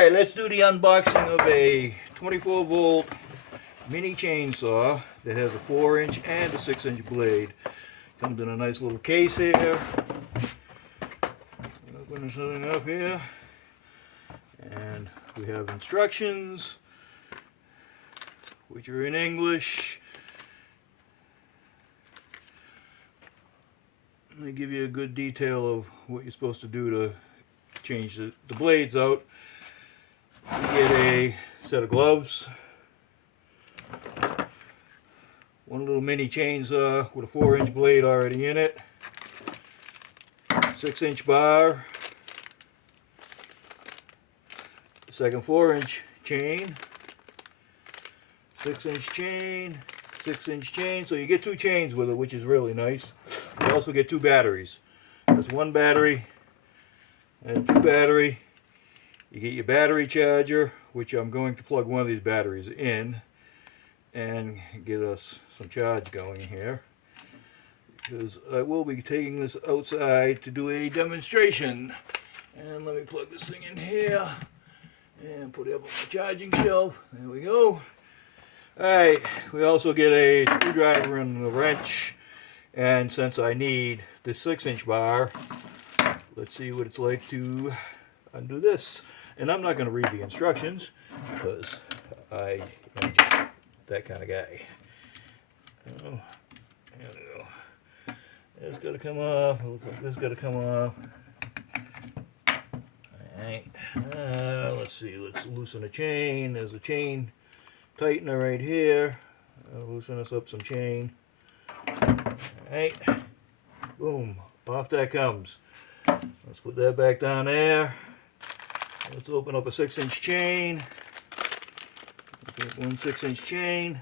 Alright, let's do the unboxing of a 24 volt mini chainsaw that has a 4-inch and a 6-inch blade. Comes in a nice little case here. Open this thing up here. And we have instructions, which are in English. They give you a good detail of what you're supposed to do to change the blades out. You get a set of gloves, one little mini chainsaw with a 4-inch blade already in it, 6-inch bar, second 4-inch chain, 6-inch chain, 6-inch chain. So you get 2 chains with it, which is really nice. You also get 2 batteries. There's 1 battery and 2 battery. You get your battery charger, which I'm going to plug one of these batteries in and get us some charge going here, because I will be taking this outside to do a demonstration. And let me plug this thing in here and put it up on my charging shelf. There we go. Alright, we also get a screwdriver and a wrench, and since I need the 6-inch bar, let's see what it's like to undo this. And I'm not going to read the instructions because I am that kind of guy. Oh, there we go. It's got to come off. Looks like this got to come off. Alright. Let's see. Let's loosen the chain. There's a chain tightener right here. I'll loosen us up some chain. Alright. Boom. Off that comes. Let's put that back down there. Let's open up a 6-inch chain. Get 1 6-inch chain,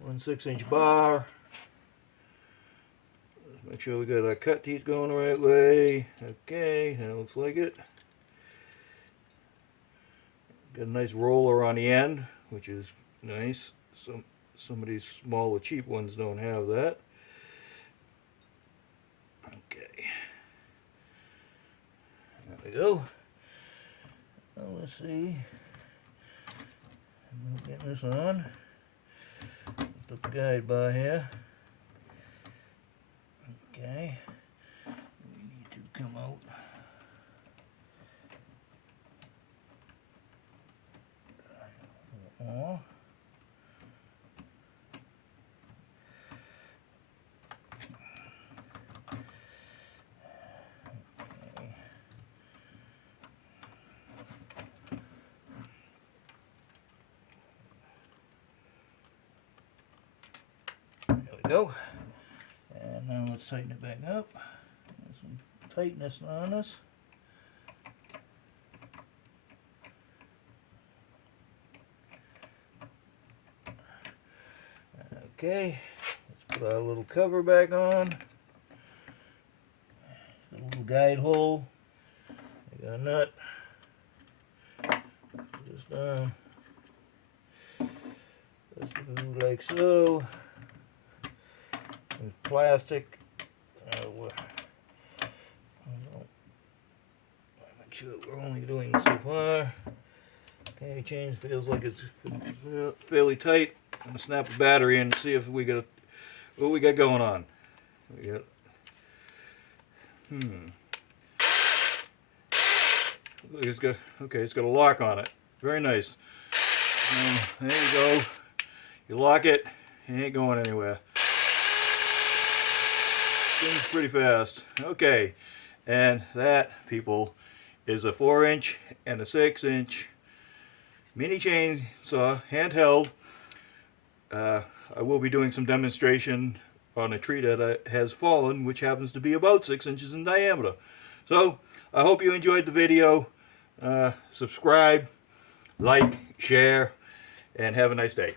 1 6-inch bar. Let's make sure we got our cut teeth going the right way. Okay, that looks like it. Got a nice roller on the end, which is nice. Some of these smaller, cheap ones don't have that. Okay. There we go. Now let's see. I'm getting this on. Put the guide bar here. Okay. We need to come out. More. Go. And now let's tighten it back up. There's some tightness on this. Okay, let's put our little cover back on. A little guide hole. I got a nut. Just do like so. Plastic. Make sure we're only doing this so far. Okay, chain feels like it's fairly tight. I'm gonna snap a battery in to see if we got what we got going on. We got, it's got, okay, it's got a lock on it. Very nice. There you go. You lock it. It ain't going anywhere. Things pretty fast. Okay, and that, people, is a 4-inch and a 6-inch mini chainsaw, handheld. I will be doing some demonstration on a tree that has fallen, which happens to be about 6 inches in diameter. So I hope you enjoyed the video. Subscribe, like, share, and have a nice day.